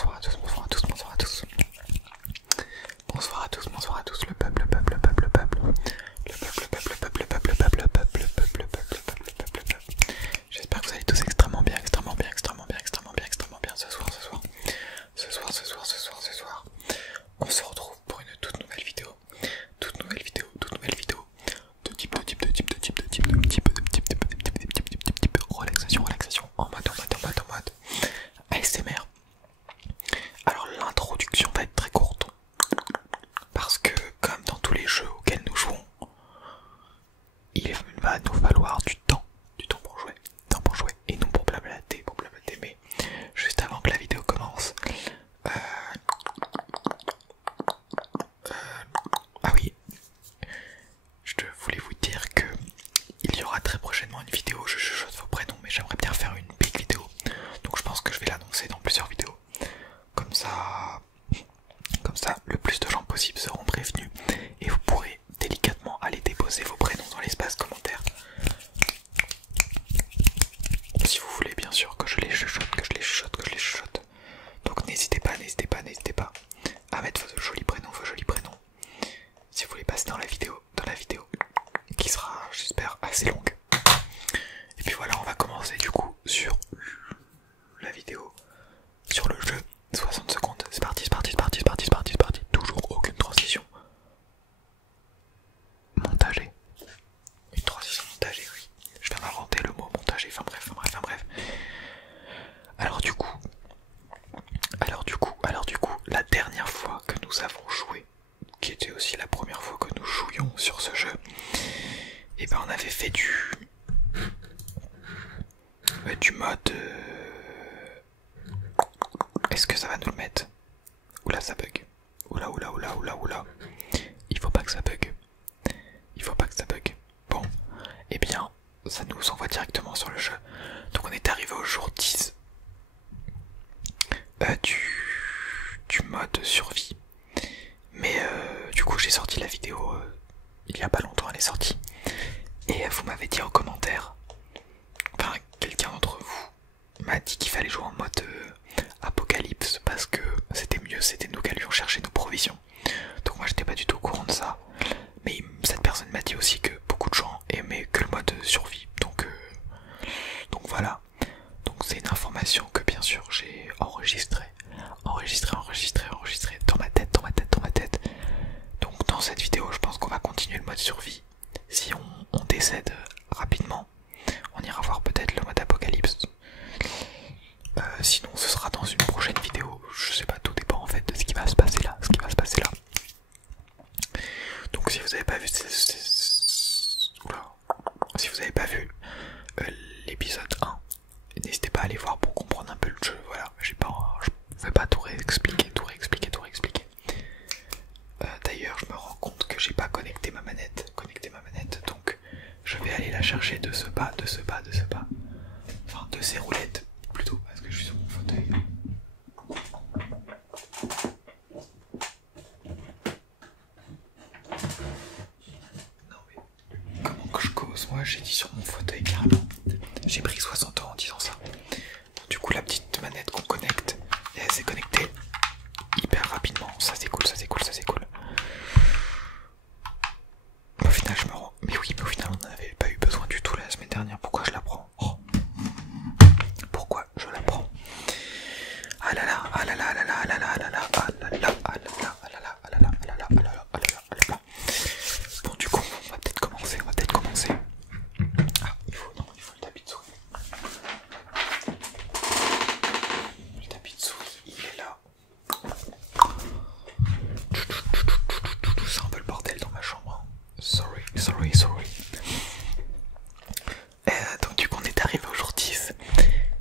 bonsoir à tous, bonsoir à tous, bonsoir à tous. Bonsoir à tous, bonsoir à tous, le peuple, le peuple, le peuple, le peuple. Le peuple, le peuple, le peuple, le peuple, le peuple, le peuple, le peuple, le peuple, le peuple, le peuple, le peuple. J'espère que vous allez tous extrêmement bien, extrêmement bien, extrêmement bien, extrêmement bien, extrêmement bien ce soir, ce soir. Ce soir, ce soir, ce soir, ce soir. On se retrouve pour une toute nouvelle vidéo. Toute nouvelle vidéo, toute nouvelle vidéo. De type, de type, de type, de type, de type, de type, de type, de type, de type, de type, de type, relaxation, relaxation, en mode ASMR. Alors l'introduction va être très courte. Parce que, comme dans tous les jeux auxquels nous jouons, il va nous falloir du temps pour jouer, et non pour blablater, mais juste avant que la vidéo commence, ah oui, je voulais vous dire que il y aura très prochainement une vidéo, je chuchote vos prénoms, mais j'aimerais bien faire une big vidéo, donc je pense que je vais l'annoncer dans plusieurs vidéos, comme ça, le plus de gens possible seront prévenus, et vous pourrez délicatement aller déposer vos prénoms dans l'espace commentaire. Si vous voulez bien sûr que je les chuchote, Donc n'hésitez pas à mettre vos jolis prénoms, si vous voulez passer dans la vidéo, qui sera, j'espère, assez longue. Et puis voilà, on va commencer du coup sur la vidéo, sur le jeu. 60 secondes, c'est parti. Toujours aucune transition. Montagé. Une transition montagée, oui. Je viens d'inventer le mot montagé, enfin bref. Alors du coup, la dernière fois que nous avons joué, qui était aussi la première fois que nous jouions sur ce jeu, et ben on avait fait du mode... Est-ce que ça va nous le mettre? Oula, ça bug. Oula. Il faut pas que ça bug. Bon, et bien, ça nous envoie directement sur le jeu. Donc on est arrivé au jour 10 du mode survie. Mais du coup j'ai sorti la vidéo il y a pas longtemps, elle est sortie. Et vous m'avez dit en commentaire, enfin quelqu'un d'entre vous m'a dit qu'il fallait jouer en mode apocalypse parce que c'était mieux, c'était nous qui allions chercher nos provisions. Donc moi j'étais pas du tout au courant de ça. Mais cette personne m'a dit aussi que beaucoup de gens aimaient que le mode survie. Donc voilà. Donc c'est une information que bien sûr j'ai enregistrée dans ma tête. Donc dans cette vidéo je pense qu'on va continuer le mode survie. Si on décède rapidement, on ira voir peut-être le mode apocalypse. Sinon ce sera dans une prochaine vidéo, je sais pas, tout dépend en fait de ce qui va se passer là. Donc si vous avez pas vu l'épisode 1, n'hésitez pas à aller voir pour comprendre un peu le jeu. Voilà, je vais pas tout réexpliquer. D'ailleurs je me rends compte que j'ai pas connecté ma manette, donc je vais aller la chercher de ce pas, enfin de ces roulettes plutôt, parce que je suis sur mon fauteuil. Non mais comment que je cause? Moi j'ai dit sur mon fauteuil carrément. J'ai pris 60 € en disant ça. Du coup la petite manette qu'on connecte, et elle s'est connectée hyper rapidement. Ça c'est cool. Au final je me rends... Mais oui, mais au final on n'avait pas eu besoin du tout la semaine dernière. Pourquoi je la prends? Pourquoi je la prends? Ah là là. Bon du coup on va peut-être commencer. Ah, il faut le tapis de souris. Le tapis de souris, il est là. C'est un peu le bordel dans ma chambre. Sorry. Donc du coup on est arrivé au jour 10.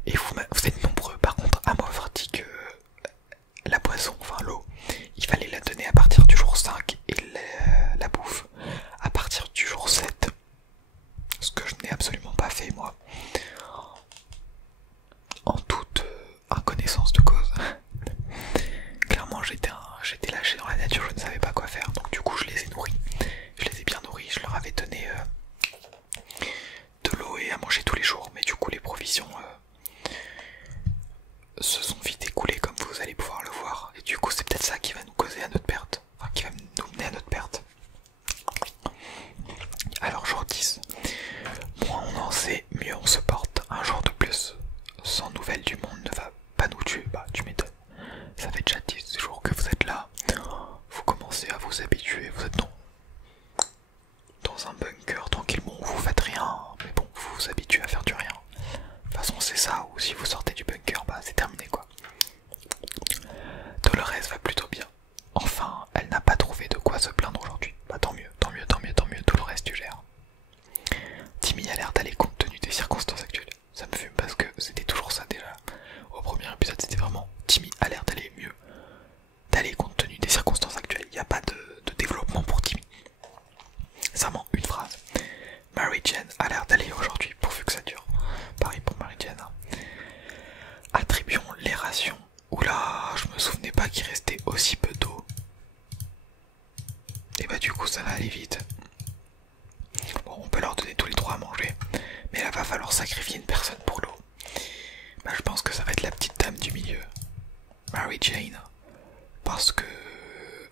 Et vous êtes nombreux par contre à m'avoir dit que la boisson, enfin l'eau, il fallait la donner à partir du jour 5 et la bouffe à partir du jour 7. Ce que je n'ai absolument pas fait moi. En toute inconnaissance de cause. Clairement j'étais lâché dans la nature, je ne savais pas quoi faire. Donc du coup je les ai nourris. Je les ai bien nourris, je leur avais donné de l'eau et à manger tous les jours. Mais du coup les provisions se sont vite écoulées comme vous allez pouvoir méridienne. Attribuons les rations. Oula, je me souvenais pas qu'il restait aussi peu d'eau. Et bah du coup ça va aller vite. Bon, on peut leur donner tous les trois à manger, mais là va falloir sacrifier une personne pour l'eau. Bah je pense que ça va être la petite dame du milieu, Mary Jane, parce que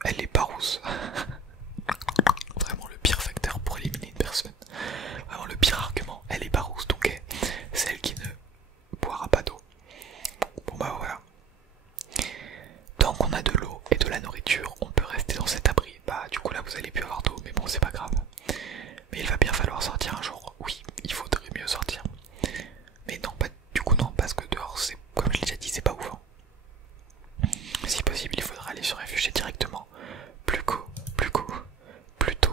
elle est pas rousse. Vraiment le pire facteur pour éliminer une personne. Vraiment le pire argument, elle est pas rousse, donc c'est elle qui ne boira pas d'eau. Bon bah voilà. Tant qu'on a de l'eau et de la nourriture, on peut rester dans cet abri. Bah du coup là vous allez plus avoir d'eau, mais bon c'est pas grave. Mais il va bien falloir sortir un jour. Oui, il faudrait mieux sortir. Mais non, pas du coup non, parce que dehors c'est, comme je l'ai déjà dit, c'est pas ouf. Si possible, il faudra aller se réfugier directement. Plutôt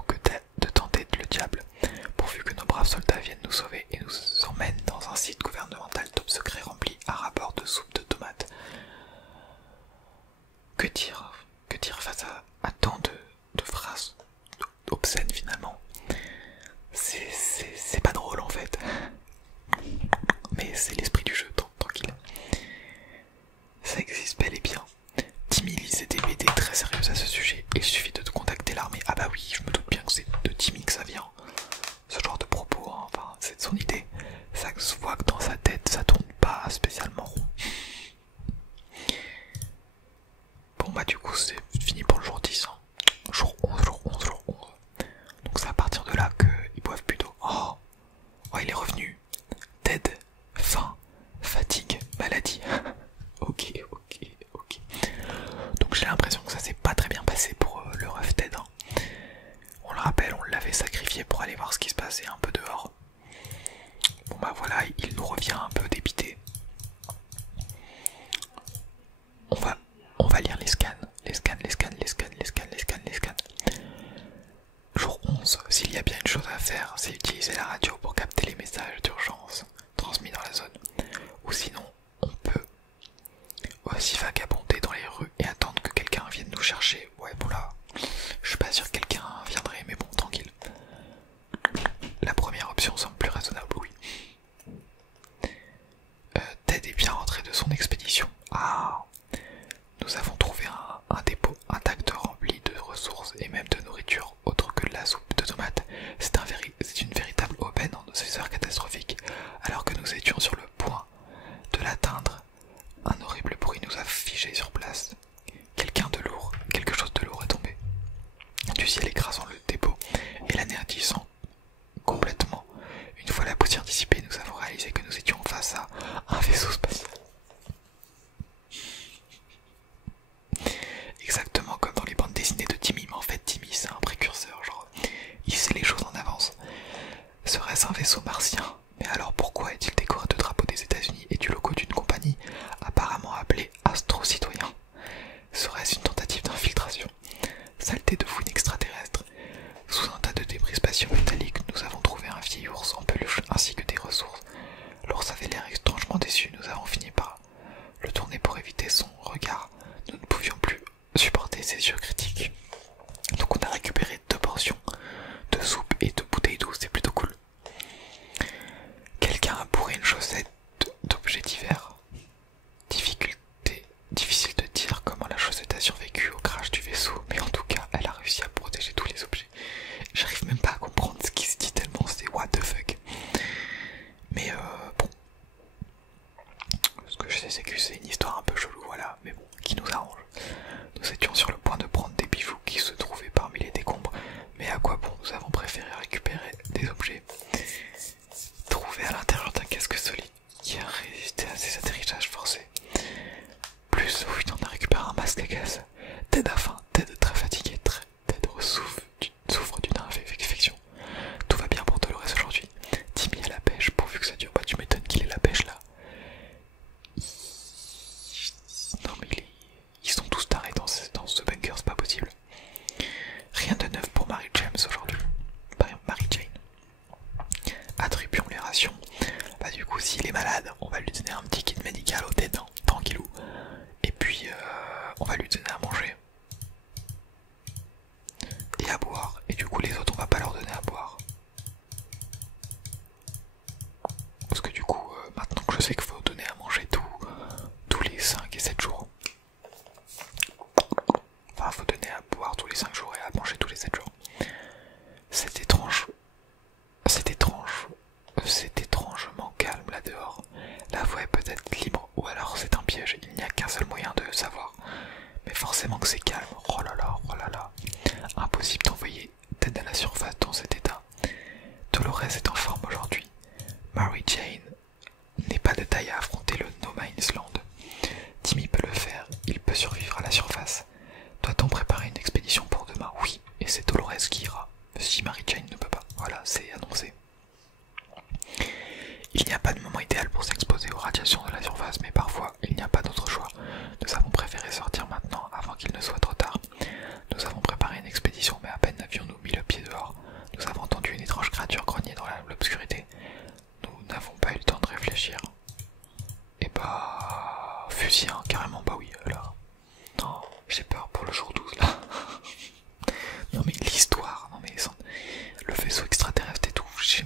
que de tenter le diable, pourvu que nos braves soldats viennent nous sauver et nous emmènent dans un site gouvernemental top secret rempli à rapport de soupe de tomates. Que dire face à tant de phrases obscènes finalement. C'est pas drôle en fait. Mais c'est l'esprit du jeu, tranquille. Ça existe bel et bien. Timmy lisait des BD très sérieuses à ce sujet et il suffit de contacter l'armée. Ah bah oui, je me doute bien que c'est de Timmy que ça vient. Ce genre de propos, hein. Enfin, c'est de son idée. Ça se voit que dans sa tête, ça tourne pas spécialement rond. Bon bah du coup, c'est fini pour le jour 10. Hein. Jour 11. Donc c'est à partir de là qu'ils boivent plus d'eau. Oh, il est revenu. Ted, faim, fatigue, maladie. Ok. Donc j'ai l'impression que ça s'est pas très bien passé pour le ref Ted. Hein. On le rappelle, on l'avait sacrifié pour aller voir ce qui se passait un peu dehors. Bon bah voilà, il nous revient un peu dépité. On va lire les scans. Jour 11, s'il y a bien une chose à faire, c'est utiliser la radio pour capter les messages d'urgence transmis dans la zone. Ou sinon, on peut aussi vagabonder dans les rues et attendre que quelqu'un vienne nous chercher. Ouais, bon là, je suis pas sûr que quelqu'un viendrait, mais bon, tranquille. La première option semble plus raisonnable, oui. Ted est bien rentré de son expédition. Ah, nous avons trouvé un dépôt intact rempli de ressources et même de nourriture autre que de la soupe de tomates. C'est une véritable aubaine en ces heures catastrophiques. Alors que nous étions sur le point de l'atteindre, un horrible bruit nous a figés sur place. Quelque chose de lourd est tombé du ciel, écrasant le dépôt et l'anéantissant complètement. Une fois la poussière dissipée, nous avons réalisé que nous étions face à un vaisseau spatial. Exactement comme dans les bandes dessinées de Timmy, mais en fait Timmy c'est un précurseur, genre il sait les choses en avance. Serait-ce un vaisseau martien? Mais alors pourquoi est-il décoré de drapeau des États-Unis et du logo d'une compagnie apparemment appelée Astro Citoyen? Serait-ce une tentative d'infiltration? Saleté de fouine extraterrestre. Sous un tas de débris spatiaux métalliques, nous avons trouvé un vieil ours en peluche ainsi que des ressources. L'ours avait l'air étrangement déçu, nous avons fini par le tourner pour éviter son regard. Nous ne pouvions plus supporter ses yeux critiques. Donc on a récupéré 2 portions de soupe et 2 bouteilles d'eau, c'est plutôt cool. Quelqu'un a bourré une chaussette d'objets divers. Difficile de dire comment la chaussette a survécu au crash du vaisseau, mais en tout cas elle a réussi à protéger tous les objets. J'arrive même pas à comprendre ce qui se dit tellement c'est what the fuck. Mais bon. Ce que je sais c'est que c'est une histoire un peu chelou, voilà, mais bon, qui nous arrange. Nous étions sur le point de prendre des bijoux qui se trouvaient parmi les décombres, mais à quoi bon, nous avons préféré récupérer des objets trouvés à l'intérieur d'un casque solide qui a résisté à ces atterrissages forcés. Plus, oui, on a récupéré un masque à gaz. Ted a faim, Ted est très fatigué, Ted souffre d'une infection. Tout va bien pour Dolores aujourd'hui. Timmy à la pêche, pourvu que ça dure. Bah tu m'étonnes qu'il ait la pêche là. Non mais ils sont tous tarés dans ce bunker, c'est pas possible. bataille à affronter le No Man's Land. Timmy peut le faire, il peut survivre à la surface. Doit-on préparer une expédition pour demain? Oui, et c'est Dolores qui ira. Si Mary Jane ne peut pas. Voilà, c'est annoncé. Il n'y a pas de moment idéal pour s'exposer aux radiations de la surface, mais parfois il n'y a pas d'autre choix. Nous avons préféré sortir maintenant avant qu'il ne soit trop tard. Nous avons préparé une expédition, mais à peine avions-nous mis le pied dehors. Nous avons entendu une étrange créature grogner dans l'obscurité. Nous n'avons pas eu le temps de réfléchir. Et bah... fusil, hein, carrément, bah oui, là. Non, j'ai peur pour le jour 12, là. Non mais l'histoire, non mais le vaisseau extraterrestre et tout, j'ai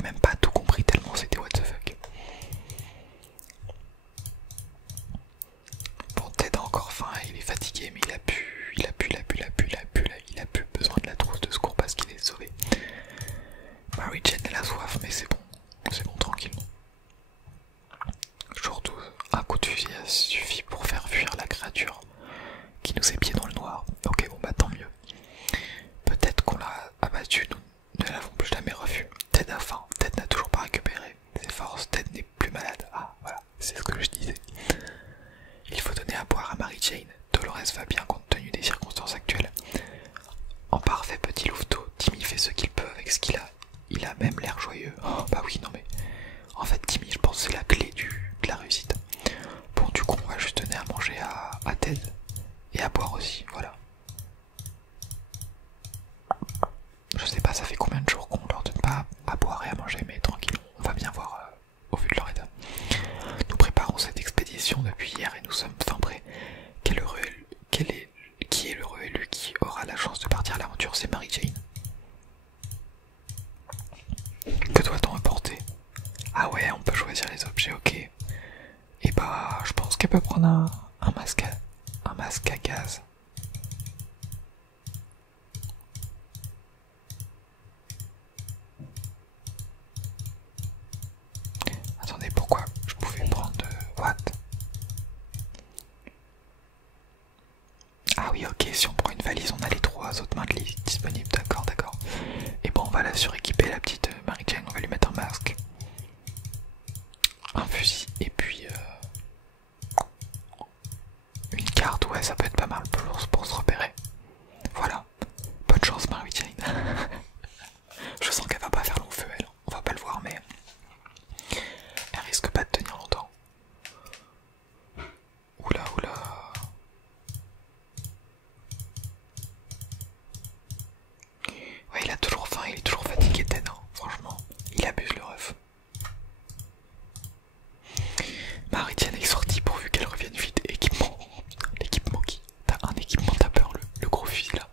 même pas tout compris tellement c'était what the fuck. Bon, Ted a encore faim, il est fatigué, mais il a plus besoin de la trousse de secours parce qu'il est sauvé. Mary Jane elle a soif, mais c'est bon, tranquillement. Jour 12, un coup de fusil a suffi pour faire fuir la créature qui nous épiait dans le noir. Ok, bon bah tant mieux. Peut-être qu'on l'a abattu, nous ne l'avons plus jamais revu. Ted a faim, Ted n'a toujours pas récupéré ses forces, Ted n'est plus malade. Ah voilà, c'est ce que je disais. Il faut donner à boire à Mary Jane. Dolores va bien compte tenu des circonstances actuelles. En parfait petit louveteau, Timmy fait ce qu'il peut avec ce qu'il a. Il a même l'air joyeux. Oh bah oui, non mais... En fait Timmy, je pense que c'est la clé de la réussite. Bon du coup on va juste donner à manger à Ted. Et à boire aussi, voilà. Je sais pas ça fait combien de jours qu'on leur donne pas à boire et à manger, mais tranquille, on va bien voir au vu de leur état. Nous préparons cette expédition depuis hier et nous sommes enfin prêts. Qui est l'heureux élu qui aura la chance de partir à l'aventure? C'est Mary Jane. Que doit-on apporter? Ah ouais, on peut choisir les objets, ok. Et bah, je pense qu'elle peut prendre un masque à gaz. Attendez, pourquoi je pouvais prendre de... What? Ah oui, ok, si on prend une valise, on a les 3 autres mains de lit disponibles, d'accord. Et bon, on va la suréquiper, la petite Mary Jane, on va lui mettre un masque, un fusil, et puis une carte, ouais, ça peut être pas mal pour se repérer. Voilà, bonne chance Mary Jane. Je sens qu'elle va pas faire long feu, elle, on va pas le voir, mais elle risque pas de tenir longtemps. Oula. Ouais, il a toujours faim, il est toujours fatigué, Ted, hein. Franchement, il abuse le ref. Mary Jane est sortie pourvu qu'elle revienne vite. Équipement. L'équipement qui? T'as un équipement, t'as peur, le gros fusil là.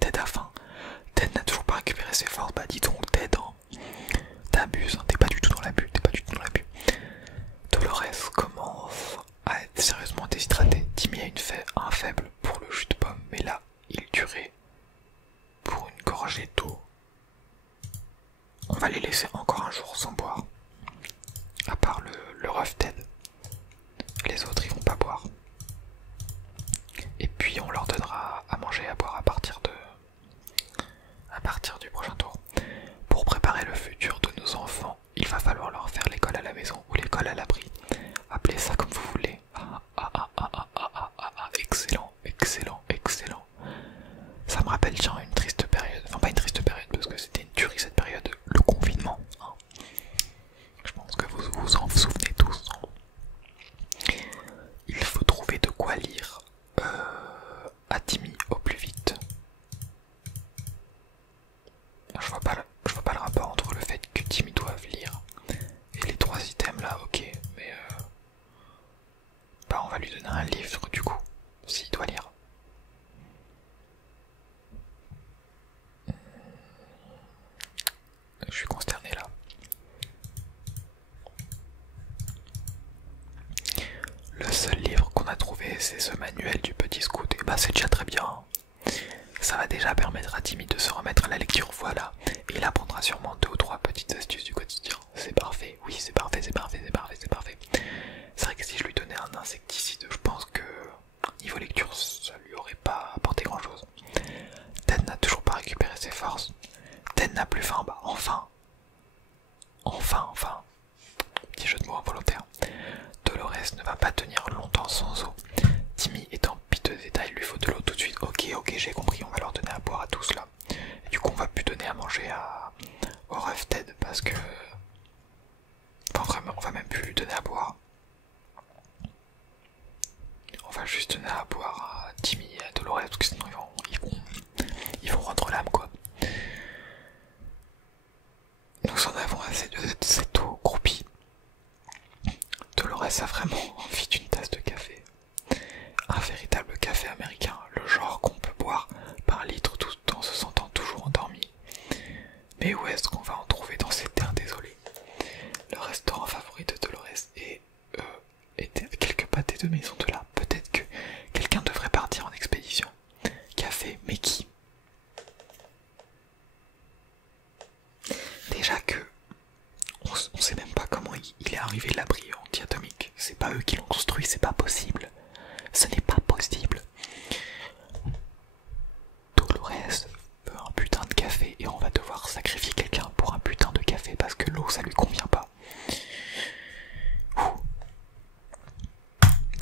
Ted a faim. Ted n'a toujours pas récupéré ses forces. Bah dis donc, Ted, hein. T'abuses, hein. T'es pas du tout dans l'abus. Dolores commence à être sérieusement déshydraté. Timmy a un faible pour le jus de pomme, mais là, il durait pour une gorgée d'eau. On va les laisser encore un jour sans boire. À part le ref Ted. Les autres ils vont pas boire. Et puis on leur donnera à manger et à boire à partir du prochain tour. Pour préparer le futur de nos enfants, il va falloir leur faire l'école à la maison ou l'école à l'abri. Appelez ça comme vous voulez. Excellent. Ça me rappelle tiens une triste période. Enfin pas une triste période parce que c'était une tuerie cette période. Le confinement. Hein. Je pense que vous vous en souvenez tous. Il faut trouver de quoi lire à Timmy au plus vite. Je vois pas le rapport entre le fait que Timmy doive lire et les 3 items là, ok, mais bah on va lui donner un livre du coup, s'il doit lire. Je suis consterné là. Le seul livre qu'on a trouvé, c'est ce manuel du petit scout, et bah c'est déjà très bien. Ça va déjà permettre à Timmy de se remettre à la lecture, voilà. Et il apprendra sûrement 2 ou 3 petites astuces du quotidien. C'est parfait, oui c'est parfait. C'est vrai que si je lui donnais un insecticide, je pense que niveau lecture, ça lui aurait pas apporté grand chose. Ted n'a toujours pas récupéré ses forces. Ted n'a plus faim, bah enfin. Petit jeu de mots involontaire. pas tenir longtemps sans eau. Timmy est en piteux état, il lui faut de l'eau tout de suite. Ok, j'ai compris, on va leur donner à boire à tous là. Et du coup on va plus donner à manger au ref Ted parce que... Enfin vraiment, on va même plus lui donner à boire. On va juste donner à boire à Timmy et à Dolores parce que sinon ils vont rendre l'âme quoi. Nous en avons assez de cette eau croupie. Dolores a vraiment envie d'une tasse de café. Un véritable café américain, le genre qu'on peut boire par litre tout en se sentant toujours endormi. Mais où est-ce qu'on va en trouver dans ces terres désolées? Le restaurant favori de Dolores était à quelques pâtés de maison de là. Peut-être que quelqu'un devrait partir en expédition. Café, mais qui? Déjà que on sait même pas comment il est arrivé l'abri anti-atomique. C'est pas eux qui l'ont construit, c'est pas possible. Ce n'est pas possible. Dolores veut un putain de café et on va devoir sacrifier quelqu'un pour un putain de café parce que l'eau ça lui convient pas. Ouh.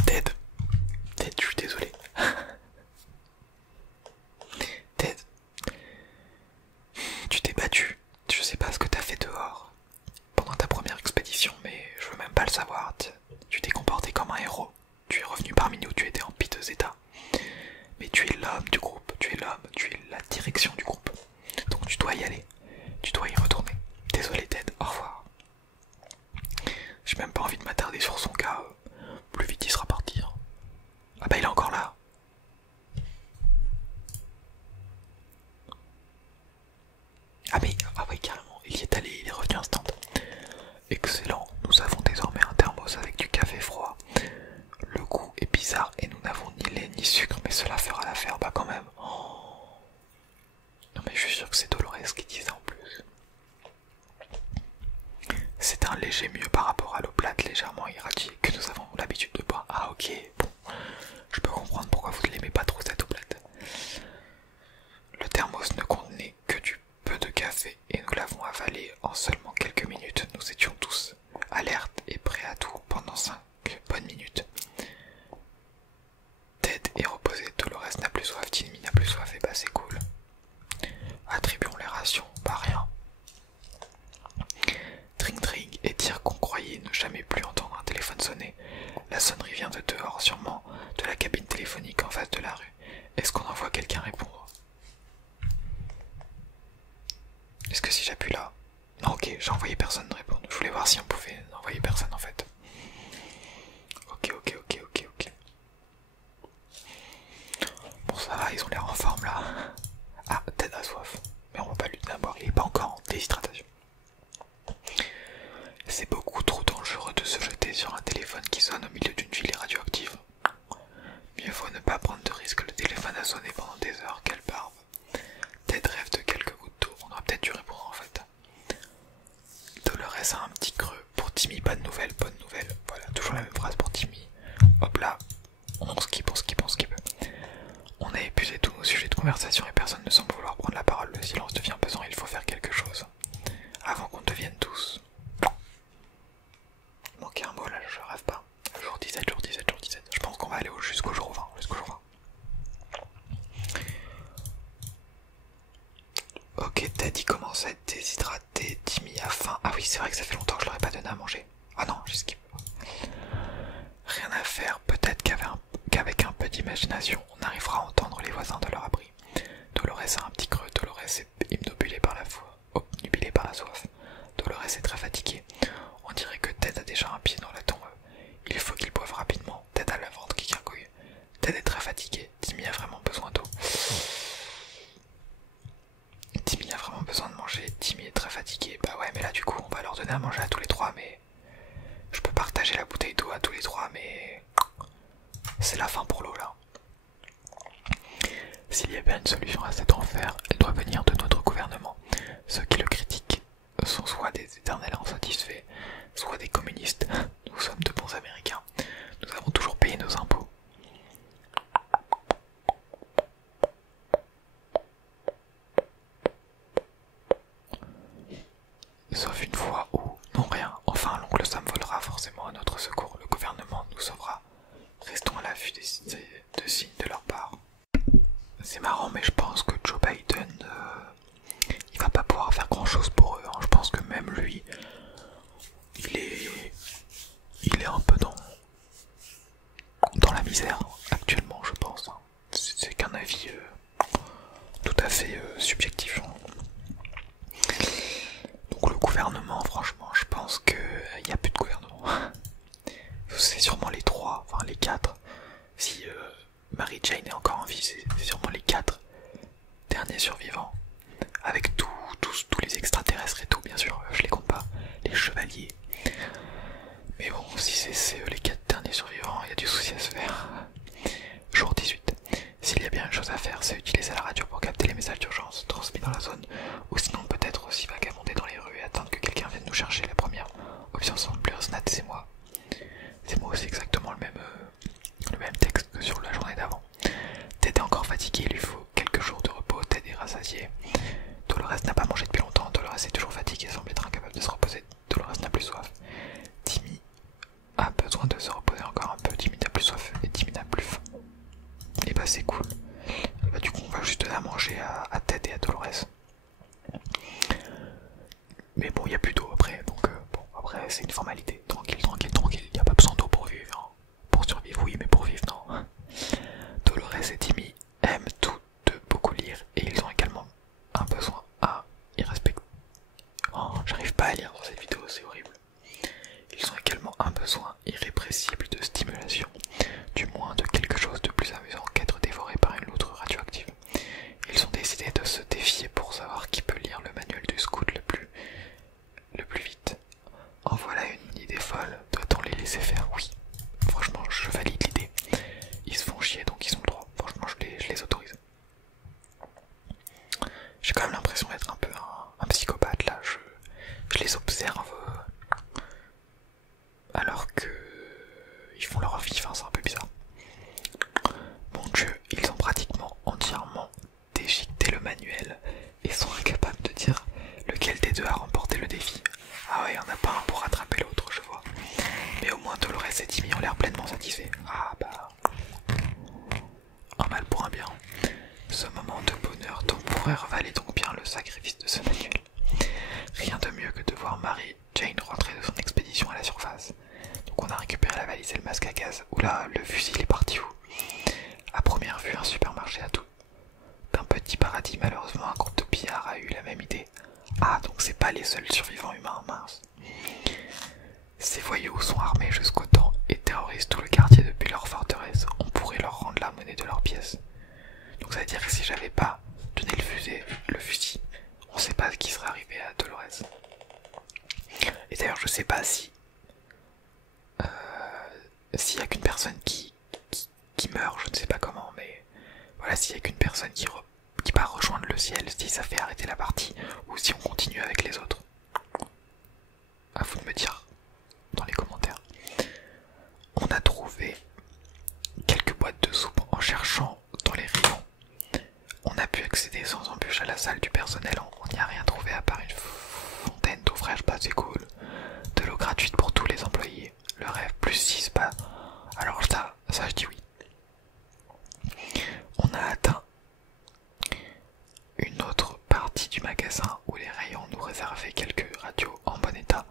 Ted, je suis désolé. Ted, tu t'es battu. Je sais pas ce que t'as fait dehors pendant ta première expédition, mais je veux même pas le savoir. Tu t'es comporté comme un héros. Tu es revenu parmi nous, tu étais en piteux état. Mais tu es l'homme du groupe, tu es la direction du groupe. Donc tu dois y aller, tu dois y retourner. Désolé Ted, au revoir. J'ai même pas envie de m'attarder sur son cas, plus vite il sera parti. Ah bah il est encore là. Ah oui carrément, il y est allé, il est revenu instant. Excellent, nous avons désormais un thermos avec du café froid. Le goût est bizarre et nous n'avons ni lait ni sucre, mais cela fera l'affaire, bah quand même. Oh. Non mais je suis sûr que c'est Dolores qui dit ça en plus. C'est un léger mieux par rapport à l'eau plate légèrement irradiée que nous avons l'habitude de boire. Ah ok, bon, je peux comprendre pourquoi vous ne l'aimez pas trop cette eau plate. Le thermos ne contenait que du peu de café et nous l'avons avalé en seulement quelques minutes. Nous étions tous alertes et prêts à tout pendant 5 bonnes minutes. Ted est reposé, Dolores n'a plus soif, Timmy n'a plus soif, et bah c'est cool. Attribuons les rations, bah rien. Tring et dire qu'on croyait ne jamais plus entendre un téléphone sonner. La sonnerie vient de dehors, sûrement de la cabine téléphonique en face de la rue. Est-ce qu'on envoie quelqu'un répondre? Est-ce que si j'appuie là... Non ok, j'ai envoyé personne répondre. Je voulais voir si on pouvait envoyer personne en fait. Ok. Bon ça va, ils ont l'air en forme là. Ah, Ted a soif. Mais on va pas lui donner à boire, il est pas encore en déshydratation. C'est beaucoup trop dangereux de se jeter sur un téléphone qui sonne au milieu d'une ville radioactive. Mieux vaut ne pas prendre de risque, le téléphone a sonné pendant des heures, quelle barbe. Ted rêve de quelques gouttes d'eau, on aurait peut-être dû répondre en fait. Dolores a un petit creux. Pour Timmy, bonne nouvelle. Voilà, toujours la même phrase pour Timmy. Hop là, on skip. On a épuisé tous nos sujets de conversation et personne ne semble vouloir prendre la parole. Le silence devient pesant, il faut faire quelque chose. Avant qu'on devienne tous. Il manquait un mot là, je rêve pas. Jour 17. Je pense qu'on va aller jusqu'au jour 20. Ok, Ted il commence à être déshydraté, Timmy a faim. Ah oui, c'est vrai que ça fait longtemps que je leur ai pas donné à manger. Ah non, j'ai skip. Rien à faire, peut-être qu'avec un peu d'imagination, on arrivera à entendre les voisins de leur abri. Dolores a un petit creux, Dolores est obnubilée par la soif. Dolores est très fatiguée. On dirait que Ted a déjà un pied dans la tombe. Il faut qu'il boive rapidement. Ted a le ventre qui gargouille. Ted est très fatigué. Timmy a vraiment besoin d'eau. Timmy a vraiment besoin de manger. Timmy est très fatigué. Bah ouais, mais là du coup, on va leur donner à manger à tous les trois, mais... Je peux partager la bouteille d'eau à tous les trois, mais... C'est la fin pour l'eau, là. S'il y a bien une solution à cet enfer, elle doit venir de notre gouvernement. Ceux qui le critiquent sont soit des éternels insatisfaits, soit des communistes. Nous sommes de bons Américains. Nous avons toujours payé nos impôts. Sauf une fois où, non rien, enfin l'oncle Sam volera forcément à notre secours, le gouvernement nous sauvera. misère actuellement, je pense. Hein. C'est qu'un avis tout à fait subjectif. Donc le gouvernement, franchement, je pense qu'il n'y a plus de gouvernement. C'est sûrement les trois, enfin les quatre. Si Mary Jane est encore en vie, c'est sûrement les quatre derniers survivants. Avec tous les extraterrestres et tout, bien sûr, je les compte pas. Les chevaliers. Mais bon, si c'est les 4 derniers survivants, il y a du souci à se faire. Jour 18. S'il y a bien une chose à faire, c'est utiliser la radio pour capter les messages d'urgence transmis dans la zone, ou sinon peut-être aussi vagabonder dans les rues et attendre que quelqu'un vienne nous chercher. La première option semble plus raisonnable, c'est moi. C'est moi aussi exactement le même texte que sur la journée d'avant. Ted est encore fatigué, il lui faut quelques jours de repos. Ted est rassasié. Dolores n'a pas mangé depuis longtemps, Dolores est toujours fatiguée et semble être incapable de se reposer. Dolores n'a plus soif. Timmy a besoin de se reposer encore un peu. Timmy n'a plus soif et Timmy n'a plus faim. Et bah c'est cool. Et bah du coup on va juste donner à manger à Ted et à Dolores. Mais bon il n'y a plus d'eau après, donc bon après c'est une formalité. Tranquille, il n'y a pas besoin d'eau pour vivre. Hein. Pour survivre oui mais pour vivre non. Dolores et Timmy aiment tous deux beaucoup lire et ils ont également un besoin à irrespecter. Oh, j'arrive pas à lire dans cette vidéo, c'est horrible. Ils ont également un besoin irrépressible de stimulation, du moins de quelque chose de plus amusant qu'être dévoré par une loutre radioactive. Ils ont décidé de se défier pour savoir qui peut lire le manuel du scout le plus vite. En voilà une idée folle, doit-on les laisser faire? Oui. Franchement, je valide l'idée. Ils se font chier donc ils ont le droit. Franchement, je les autorise. J'ai quand même l'impression d'être un peu un psychopathe là. Je les observe alors que ils font leur vie, enfin c'est un peu bizarre. Mon Dieu, ils ont pratiquement entièrement déchiqueté le manuel et sont incapables de dire lequel des deux a remporté le défi. Ah ouais, il n'y en a pas un pour rattraper l'autre, je vois. Mais au moins Dolores et Timmy ont l'air pleinement satisfaits. Ah bah... un mal pour un bien. Ce moment de bonheur temporaire valait donc bien le sacrifice de ce manuel. Rien de mieux que de voir Mary Jane rentrer de son expédition à la surface. Donc on a récupéré la valise et le masque à gaz. Oula, le fusil est parti où? À première vue, un supermarché à tout. D'un petit paradis, malheureusement, un groupe de pillards a eu la même idée. Ah, donc c'est pas les seuls survivants humains, mince. Ces voyous sont armés jusqu'aux dents et terrorisent tout le quartier depuis leur forteresse. On pourrait leur rendre la monnaie de leurs pièces. Donc ça veut dire que si j'avais pas donné le fusil, on sait pas ce qui serait arrivé à Dolores. Et d'ailleurs je sais pas si s'il y a qu'une personne qui meurt, je ne sais pas comment, mais voilà, s'il y a qu'une personne qui part rejoindre le ciel, si ça fait arrêter la partie, ou si on continue avec les autres. À vous de me dire dans les commentaires. On a trouvé quelques boîtes de soupe en cherchant dans les rayons. On a pu accéder sans embûche à la salle du personnel, on n'y a rien trouvé à part une fontaine d'eau fraîche, bah c'est cool. De l'eau gratuite pour tous les employés. Le rêve plus 6, bah alors ça je dis oui. On a atteint une autre partie du magasin où les rayons nous réservaient quelques radios en bon état.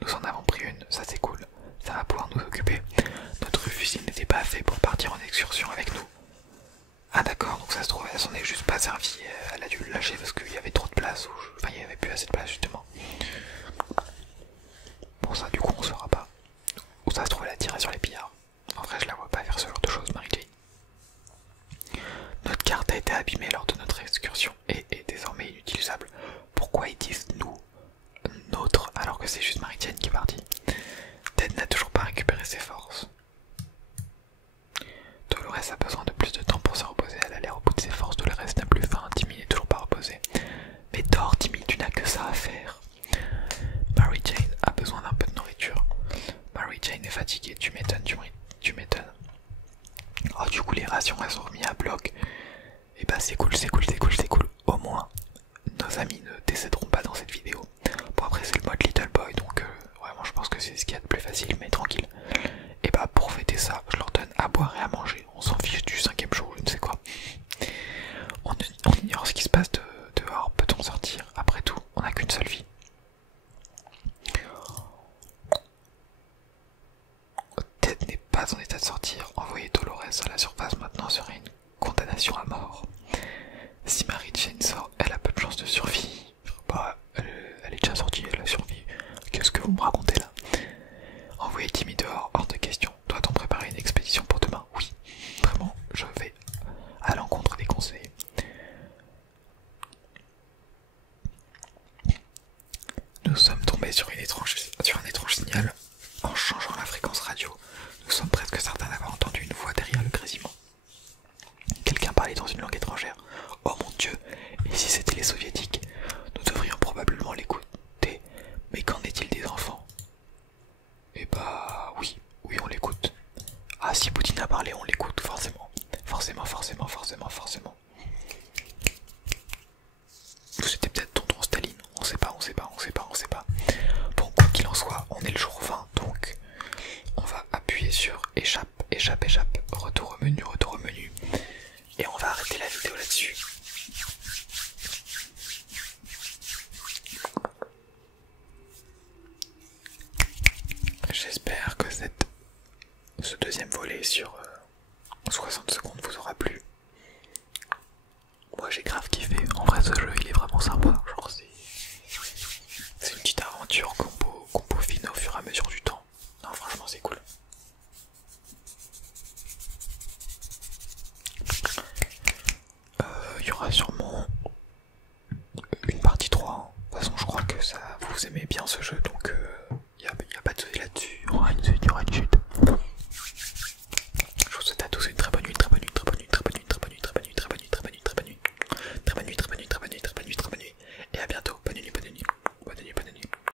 Nous en avons pris une, ça c'est cool, ça va pouvoir nous occuper. Notre fusil n'était pas fait pour partir en excursion avec nous. Ah d'accord, donc ça se trouve, elle s'en est juste pas servie, elle a dû le lâcher parce qu'il y avait trop de place, enfin il y avait plus assez de place justement. Bon ça du coup on saura pas. Ou ça se trouve elle a tiré sur les pillards. En vrai je la vois pas faire ce genre de choses, Mary Jane. Notre carte a été abîmée lors de notre excursion et est désormais inutilisable. Pourquoi ils disent nous, notre, alors que c'est juste Mary Jane qui est partie? Ted n'a toujours pas récupéré ses forces. Dolores a besoin de plus de temps pour se reposer, elle a l'air au bout de ses forces. Dolores n'a plus faim, Timmy n'est toujours pas reposé. Mais dors Timmy, tu n'as que ça à faire. Mary Jane a besoin d'un peu de nourriture. Mary Jane est fatiguée, tu m'étonnes, tu m'étonnes. Oh du coup les rations elles sont remises à bloc. Et bah c'est cool. Au moins nos amis ne décéderont pas dans cette vidéo. Bon après c'est le mode Little Boy donc vraiment je pense que c'est ce qu'il y a de plus facile, mais tranquille. Et bah pour fêter ça, je leur donne à boire et à manger. On s'en fiche du 5e jour, je ne sais quoi. On ignore ce qui se passe dehors. Peut-on sortir? Après tout, on n'a qu'une seule vie. Ted n'est pas en état de sortir, envoyer Dolores à la surface maintenant serait une condamnation à mort. Si Mary Jane sort, elle a peu de chances de survie. Bah, elle est déjà sortie, elle a survécu. Qu'est-ce que vous me racontez là? Envoyer Timmy dehors, hors de question. Doit-on préparer une expédition pour demain? Oui, vraiment, je vais à l'encontre des conseils. Nous sommes tombés sur un étrange signal. En changeant la fréquence radio, nous sommes presque certains d'avoir entendu une voix derrière le grésillement. Quelqu'un parlait dans une langue étrangère. Oh mon Dieu, et si c'était les soviétiques? Nous devrions probablement l'écouter. Mais qu'en est-il des enfants? Eh bah oui, on l'écoute. Ah, si Poutine a parlé, on l'écoute forcément. Forcément. C'était peut-être tonton Staline, on sait pas. Bon, quoi qu'il en soit, on est le jour 20, donc on va appuyer sur échappe, retour au menu, et on va arrêter la vidéo là-dessus. J'espère que ce deuxième volet sur 60 secondes vous aura plu. Moi j'ai grave kiffé, en vrai ce jeu il est vraiment sympa, genre c'est une petite aventure qu'on peaufine au fur et à mesure du temps. Non franchement c'est cool. Il y aura sûrement une partie 3, hein. De toute façon je crois que vous aimez bien ce jeu, donc il n'y a pas de soucis là-dessus, il y aura une suite.